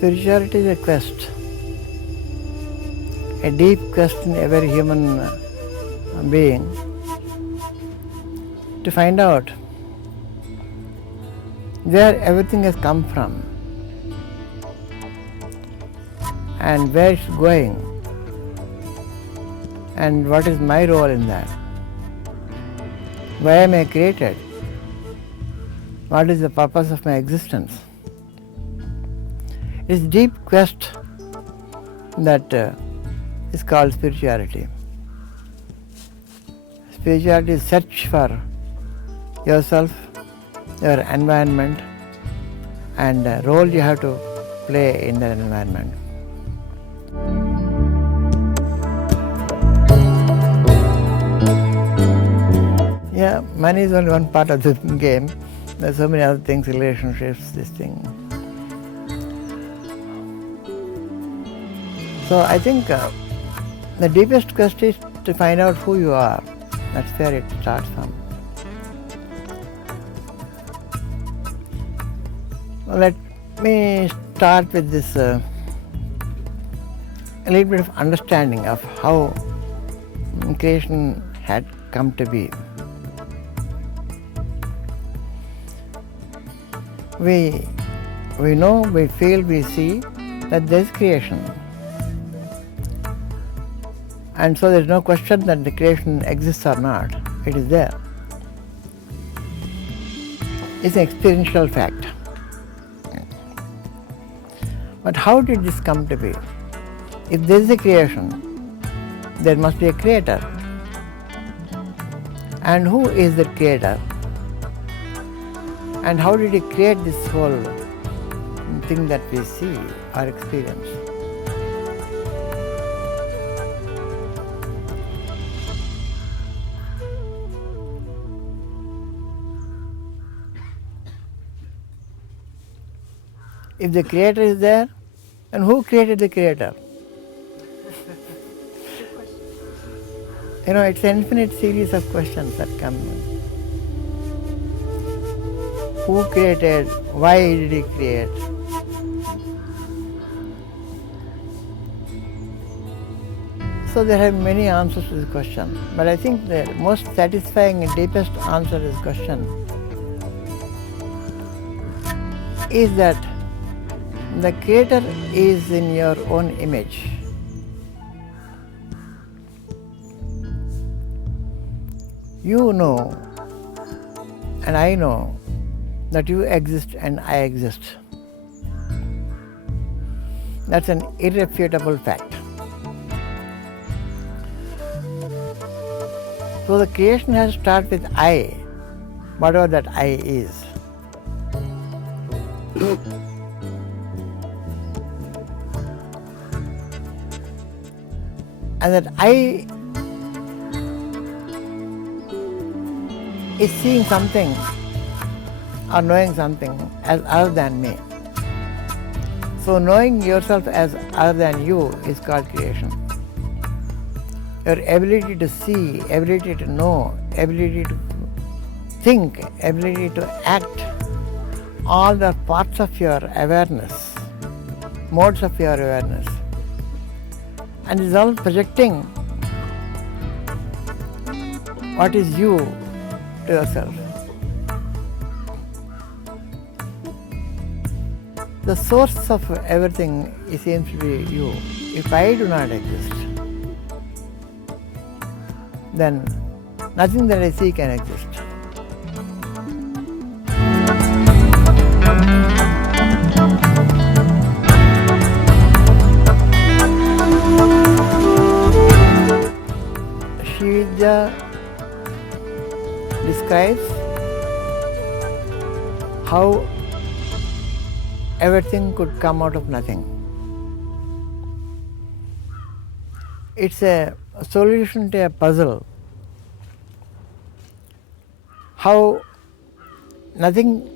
Spirituality is a quest, a deep quest in every human being to find out where everything has come from and where it's going and what is my role in that. Why am I created? What is the purpose of my existence? It's deep quest that is called spirituality. Spirituality is search for yourself, your environment, and the role you have to play in that environment. Yeah, money is only one part of the game. There are so many other things, relationships, this thing. So I think the deepest quest is to find out who you are. That's where it starts from. Well, let me start with this a little bit of understanding of how creation had come to be. We know, we feel, we see that there is creation. And so there is no question that the creation exists or not. It is there. It's an experiential fact. But how did this come to be? If there is a creation, there must be a creator. And who is the creator? And how did he create this whole thing that we see or experience? If the creator is there, then who created the creator? You know, it's an infinite series of questions that come. Who created? Why did he create? So there are many answers to this question. But I think the most satisfying and deepest answer to this question is that the creator is in your own image. You know, and I know, that you exist and I exist. That's an irrefutable fact. So the creation has to start with I, whatever that I is. And that I is seeing something or knowing something as other than me. So knowing yourself as other than you is called creation. Your ability to see, ability to know, ability to think, ability to act, all the parts of your awareness, modes of your awareness. And it's all projecting what is you to yourself. The source of everything seems to be you. If I do not exist, then nothing that I see can exist. Śrī Vidya describes how everything could come out of nothing. It's a solution to a puzzle. How nothing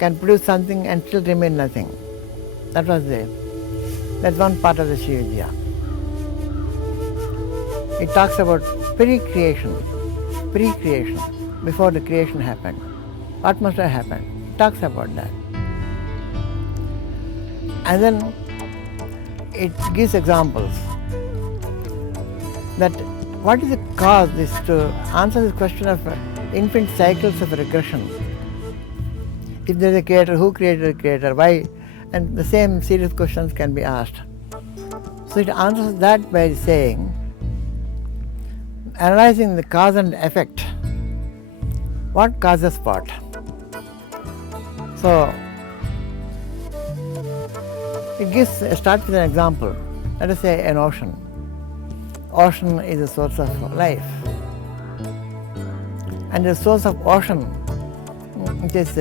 can produce something and still remain nothing. That's one part of the Śrī Vidyā. It talks about pre-creation, before the creation happened. What must have happened? It talks about that. And then it gives examples that what is the cause, this to answer this question of infinite cycles of regression. If there is a creator, who created the creator, why? And the same series of questions can be asked. So it answers that by saying, analyzing the cause and effect, what causes what. So it starts with an example. Let us say an ocean. Ocean is the source of life. And the source of ocean, it is,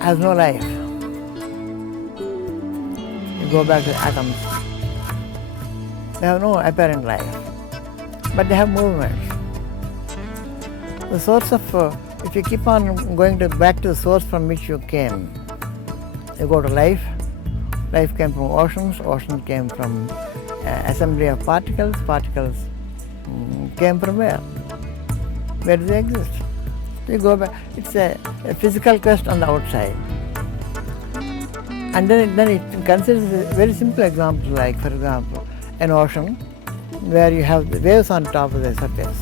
has no life. You go back to the atoms. They have no apparent life, but they have movements. The source of, if you keep on going back to the source from which you came, you go to life. Life came from oceans, oceans came from assembly of particles, particles came from where? Where do they exist? You go back, it's a physical quest on the outside. And then it considers a very simple example, like for example, an ocean where you have the waves on top of the surface.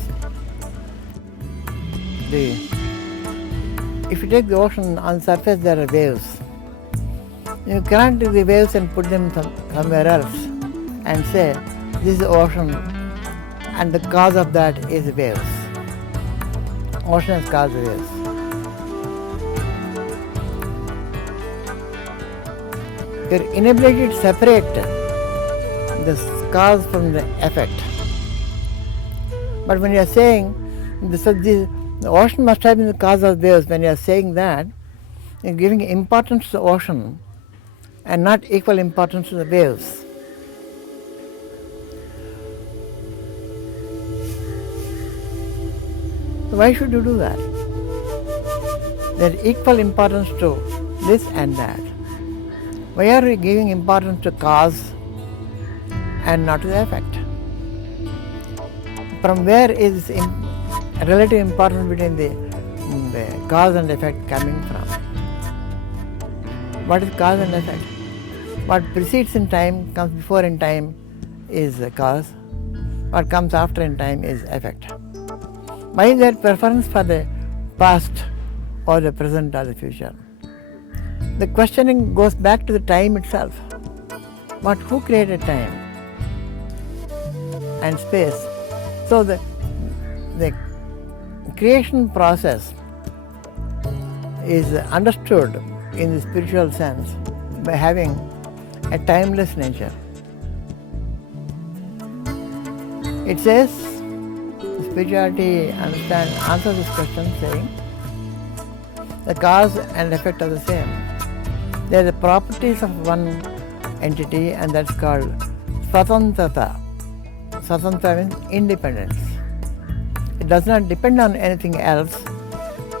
If you take the ocean, on the surface there are waves. You cannot take the waves and put them somewhere else and say, this is the ocean and the cause of that is waves. Ocean has caused the waves. Your inability to separate the cause from the effect. But when you are saying, the ocean must have been the cause of waves, when you are saying that, you are giving importance to the ocean and not equal importance to the waves. So why should you do that? There is equal importance to this and that. Why are you giving importance to cause and not to the effect? From where is relative importance between the cause and effect coming from? What is cause and effect? What precedes in time, comes before in time is the cause. What comes after in time is effect. Why is there preference for the past or the present or the future? The questioning goes back to the time itself. But who created time and space? So the creation process is understood in the spiritual sense by having a timeless nature. It says, spirituality answers this question saying, the cause and effect are the same. They are the properties of one entity, and that's called svatantrata. Svatantrata means independence. It does not depend on anything else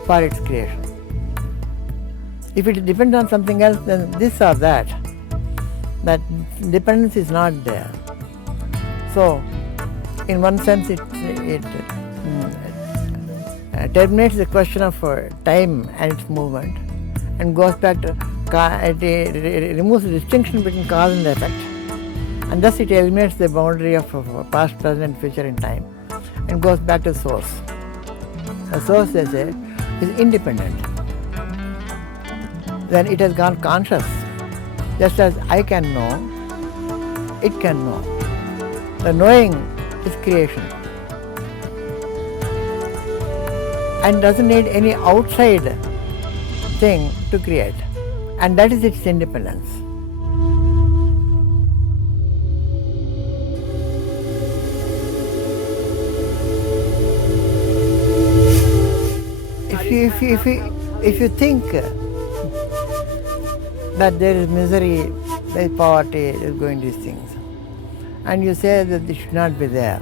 for its creation. If it depends on something else, then this or that dependence is not there. So, in one sense, it terminates the question of time and its movement and goes back to, it removes the distinction between cause and effect, and thus it eliminates the boundary of past, present and future in time and goes back to source. The source, they say, is independent. Then it has gone conscious. Just as I can know, it can know. The knowing is creation and doesn't need any outside thing to create, and that is its independence. If you think that there is misery, there is poverty, there is going these things, and you say that it should not be there,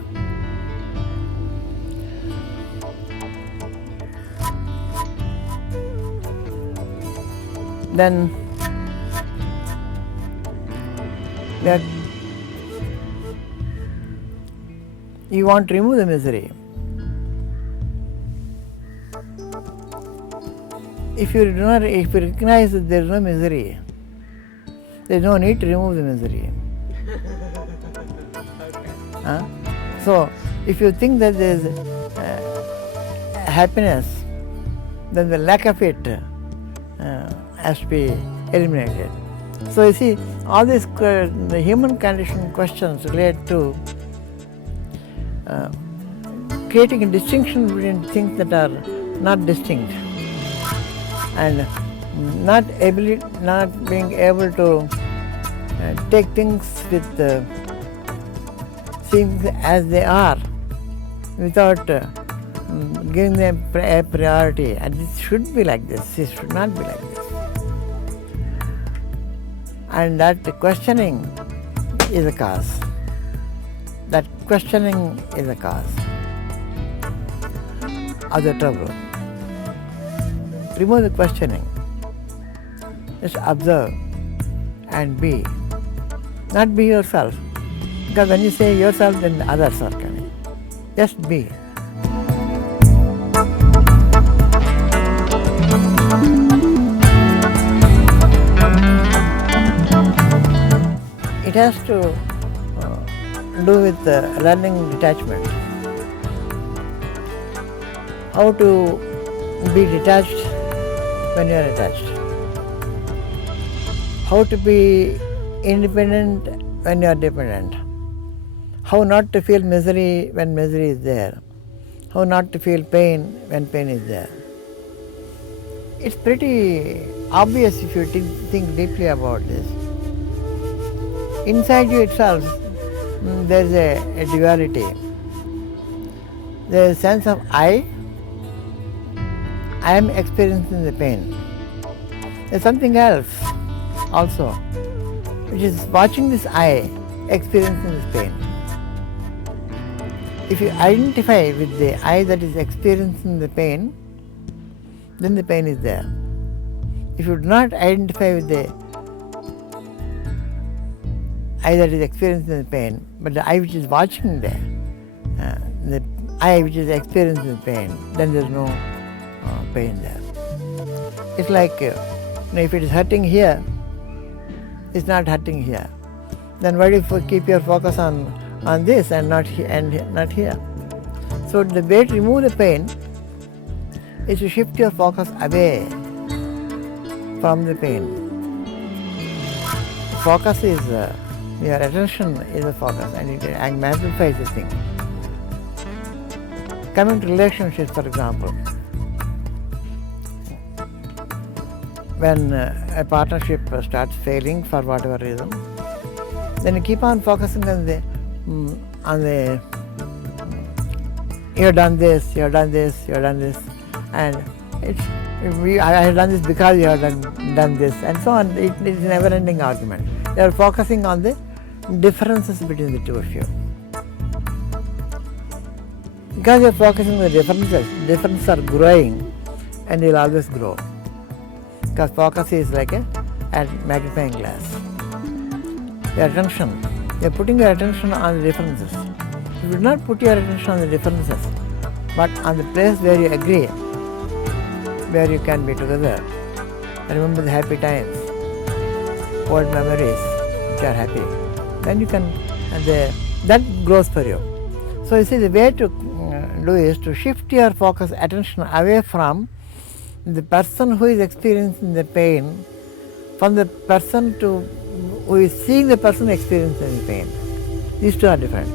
then that you want to remove the misery. if you recognize that there is no misery, there is no need to remove the misery. So, if you think that there is happiness, then the lack of it has to be eliminated. So you see, all these the human condition questions relate to creating a distinction between things that are not distinct, and not being able to take things with seeing as they are without giving them a priority. And this should be like this, it should not be like this. And that questioning is a cause. That questioning is a cause of the trouble. Remove the questioning. Just observe and be. Not be yourself. Because when you say yourself, then others are coming. Just be. It has to do with learning detachment. How to be detached when you are attached. How to be independent when you are dependent. How not to feel misery when misery is there. How not to feel pain when pain is there. It's pretty obvious if you think deeply about this. Inside you itself, there is a duality. There is a sense of I am experiencing the pain. There is something else also, which is watching this I experiencing this pain. If you identify with the I that is experiencing the pain, then the pain is there. If you do not identify with the I that is experiencing the pain, but the I which is watching the I which is experiencing the pain, then there is no pain there. It's like if it is hurting here, it's not hurting here. Then why do you keep your focus on this and not here? So the way to remove the pain is to shift your focus away from the pain. The focus is your attention is the focus, and it magnifies the thing. Coming to relationships, for example, when a partnership starts failing for whatever reason, then you keep on focusing on the you have done this, you have done this, you have done this, and I have done this because you have done this, and so on. It is a never-ending argument. You are focusing on the differences between the two of you. Because you are focusing on the differences are growing, and they will always grow. Because focus is like a magnifying glass. Your attention, you are putting your attention on the differences. You do not put your attention on the differences, but on the place where you agree, where you can be together. Remember the happy times, old memories which are happy. Then you can, that grows for you. So you see, the way to do is to shift your focus, attention away from the person who is experiencing the pain, from the person who is seeing the person experiencing the pain. These two are different.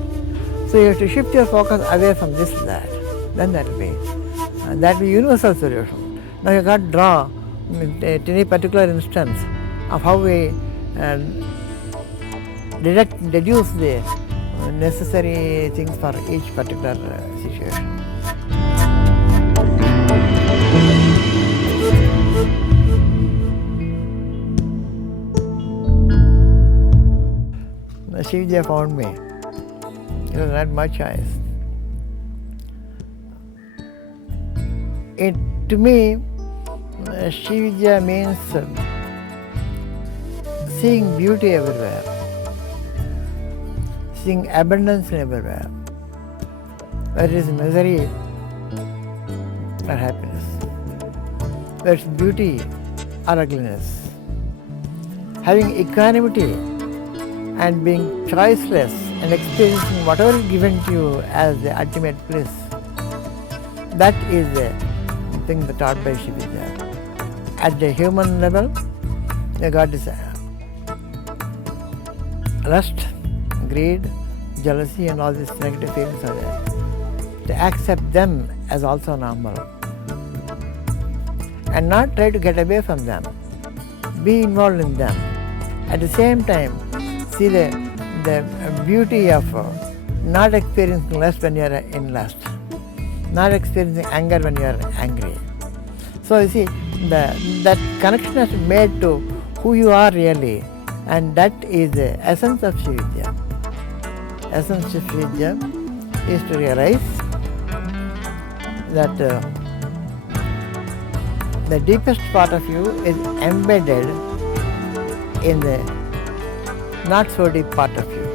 So you have to shift your focus away from this to that. Then that will be universal solution. Now you can't draw any particular instance of how we deduce the necessary things for each particular situation. Śrī Vidya found me. It was not much choice. To me, Śrī Vidya means seeing beauty everywhere, seeing abundance everywhere, whether it is misery or happiness. whether it's beauty or ugliness. Having equanimity and being choiceless and experiencing whatever is given to you as the ultimate bliss. That is the thing taught by Śrī Vidya. At the human level, they got this lust, greed, jealousy and all these negative feelings are there. To accept them as also normal and not try to get away from them. Be involved in them. At the same time, see the beauty of not experiencing lust when you are in lust, not experiencing anger when you are angry. So you see, that connection has been made to who you are really, and that is the essence of Śrī Vidya. Essence of Śrī Vidya is to realize that the deepest part of you is embedded in the not so deep part of you.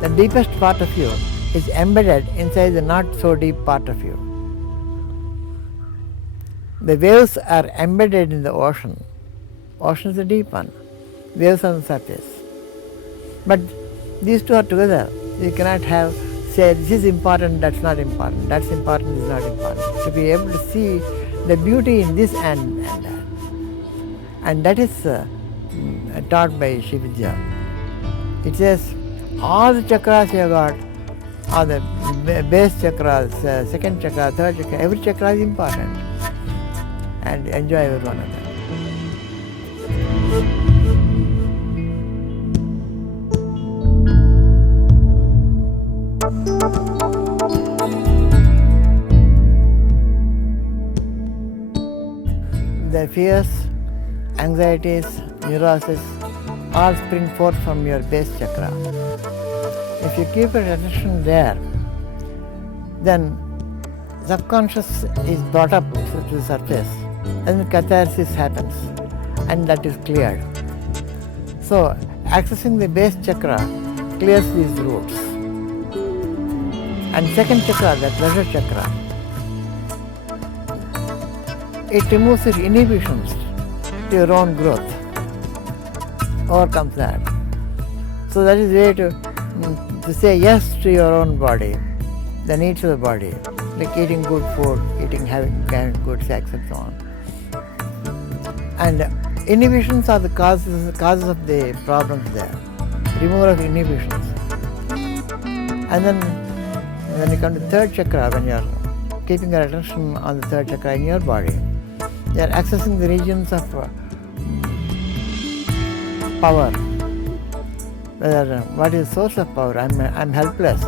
The deepest part of you is embedded inside the not so deep part of you. The waves are embedded in the ocean. Ocean is a deep one. Waves on the surface. But these two are together. You cannot say this is important, that's not important, that's important, this is not important. To be able to see the beauty in this and that. And that is taught by Śrī Vidya. It says all the chakras you have got, all the base chakras, second chakra, third chakra, every chakra is important. And enjoy every one of them. The fears, anxieties, neuroses all spring forth from your base chakra. If you keep your attention there, then subconscious is brought up to the surface and catharsis happens and that is cleared. So accessing the base chakra clears these roots. And second chakra, the pleasure chakra, it removes your inhibitions to your own growth, overcomes that. So that is the way to say yes to your own body, the needs of the body, like eating good food, having good sex and so on. And inhibitions are the causes of the problems there, removal of inhibitions. And then when you come to third chakra, when you are keeping your attention on the third chakra in your body, you are accessing the regions of power. What is the source of power? I'm helpless.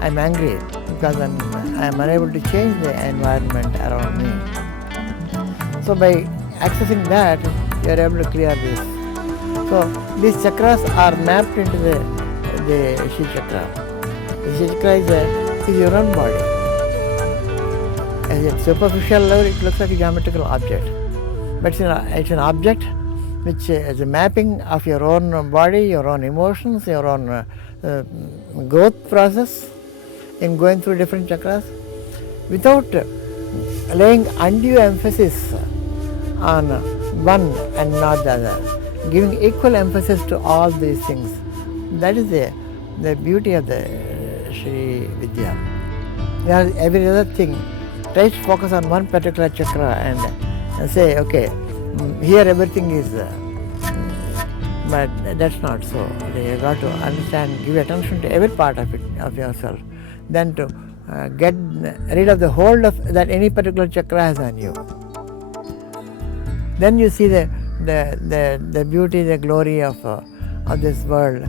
I'm angry because I'm unable to change the environment around me. So by accessing that, you are able to clear this. So these chakras are mapped into the Śrī Cakra. The Śrī Cakra is your own body. At a superficial level, it looks like a geometrical object, but it's an object which is a mapping of your own body, your own emotions, your own growth process in going through different chakras, without laying undue emphasis on one and not the other, giving equal emphasis to all these things. That is the beauty of the Śrī Vidya. Whereas every other thing tries to focus on one particular chakra and say, okay, here everything is, but that's not so. You got to understand, give attention to every part of it, of yourself, then to get rid of the hold of that any particular chakra has on you. Then you see the beauty, the glory of this world.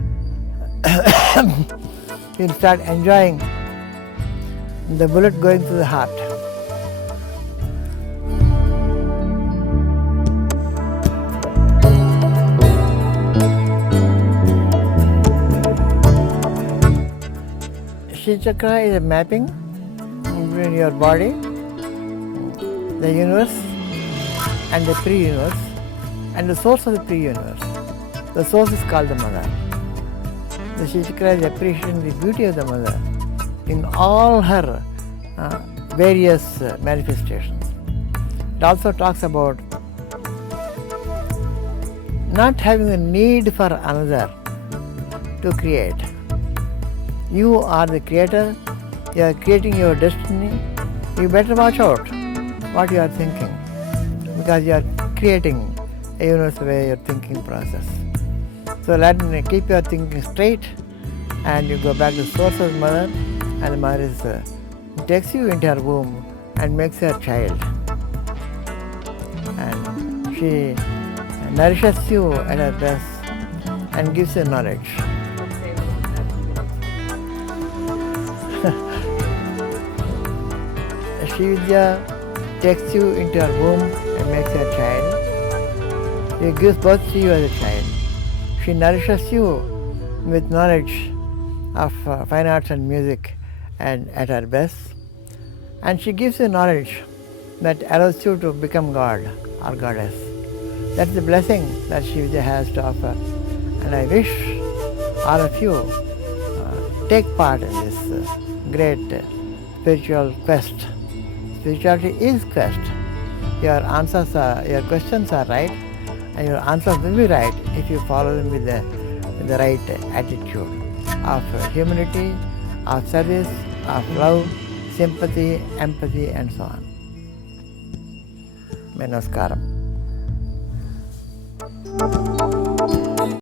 You'll start enjoying the bullet going through the heart. Śrī Cakra is a mapping between your body, the universe, and the pre-universe, and the source of the pre-universe. The source is called the Mother. The Śrī Cakra is appreciating the beauty of the Mother in all her various manifestations. It also talks about not having a need for another to create. You are the creator, you are creating your destiny. You better watch out what you are thinking, because you are creating a universal way your thinking process. So keep your thinking straight, and you go back to the source of the mother, and the mother takes you into her womb and makes her child. And she nourishes you at her breast and gives you knowledge. Śrī Vidyā takes you into her womb and makes you a child. She gives birth to you as a child. She nourishes you with knowledge of fine arts and music and at her best. And she gives you knowledge that allows you to become God or Goddess. That's the blessing that Śrī Vidya has to offer. And I wish all of you take part in this great spiritual quest. Spirituality is quest. Your questions are right, and your answers will be right if you follow them with the right attitude of humility, of service, of love, sympathy, empathy, and so on. Namaskaram.